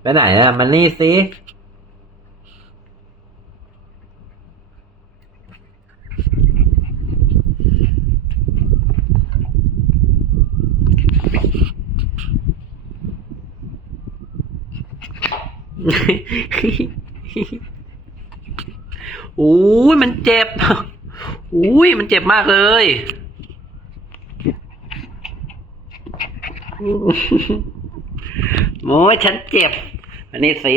ไปไหนอะมันนี่สิโอ้ยมันเจ็บโอ้ยมันเจ็บมากเลย โอ้ยฉันเจ็บ อันนี้สิ